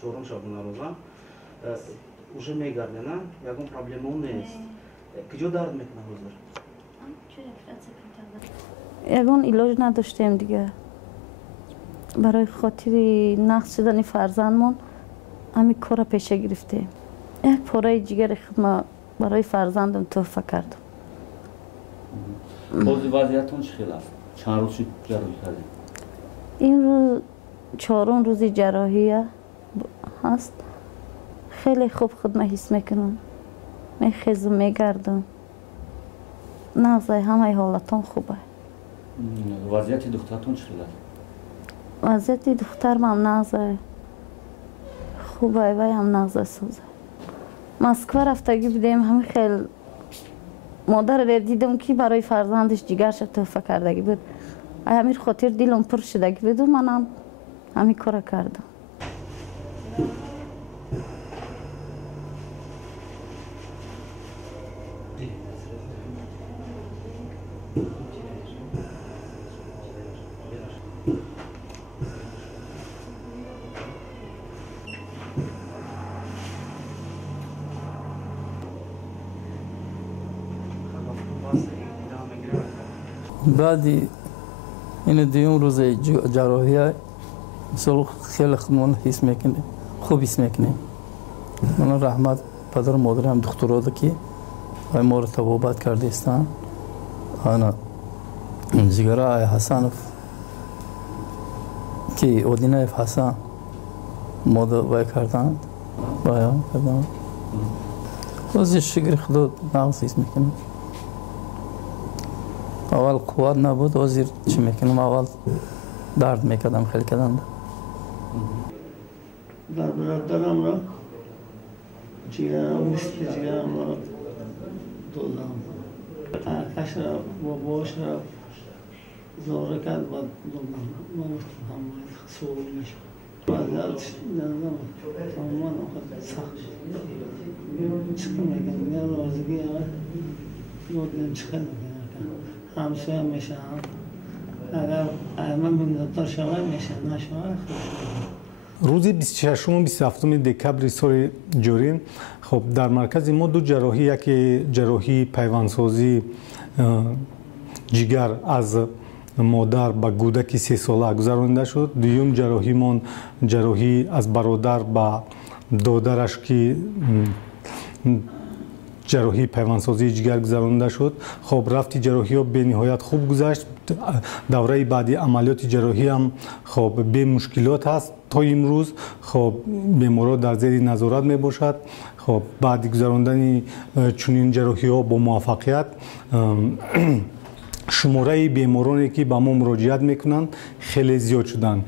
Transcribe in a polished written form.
چهارم شبانه روزا уже میگردن یکم پرابلم اون نیست کجا درد میکنه حضور یگان علاج نداشتیم دیگه برای خاطر نقص شدن فرزندمون همین کار پیش گرفتیم یک پاره جگر خود برای فرزندم تحفه کردم بازی وضعیتون چخیل است؟ چند روز شد جراحی کردیم؟ این روز چهارم روزی جراحی هست خیلی خوب خود من حس میکنم میخیزم میگردم نازای همه حالتون خوبه وضعیت دخترتون چخیل است؟ وضعیت دخترم هم نازای خوبه وی هم نازای سوزه مسکو رفتگی بدیم همه خیلی مادر را دیدم که برای فرزندش جگرش تحفه کردگی بود همین خاطر دلم پر شدگی بود و منم همین کار کردم بعد این دیوم روز جراحی مثل خیلی خودمون حس میکنیم خوب حس میکنیم من رحمت پدر و مادرم دکترها که ما رو طبابت کرده استن انا جگرای حسنف که اودینایف حسن ماده وای کردند بیان کردند روزی شکر خدا نقص حس میکنم اول قوت نبود وزیر چی میکنم اول درد میکردم خیلی کردم در برادرم را جیرم نیست که جیرم را دادم ارکش را با باش را زاره کرد و دادم من همه سوال میشم وضعیت ندارم تماما سخت چکه میگم یه رازگی دادم چکه میگم همسایه میشه اگر من بیمدادتر شوه میشه نشوه روزی 26 و 27 دکبر سال جاری خب در مرکز ما دو جراحی یکی جراحی پیوندسازی جگر از مادر به کودک 3 ساله گذرانده شد دوم جراحی من جراحی از برادر به دادرش که جراحی پیوندسازی جگر گذرانده شد خب رفتی جراحی ها به نهایت خوب گذشت دوره بعدی عملیات جراحی هم خب به مشکلات هست تا امروز خب بیمارا در زیر نظارت می باشد خب بعد گذراندن چنین جراحی ها با موفقیت شماره بیمارانی که به ما مراجعت میکنند خیلی زیاد شدند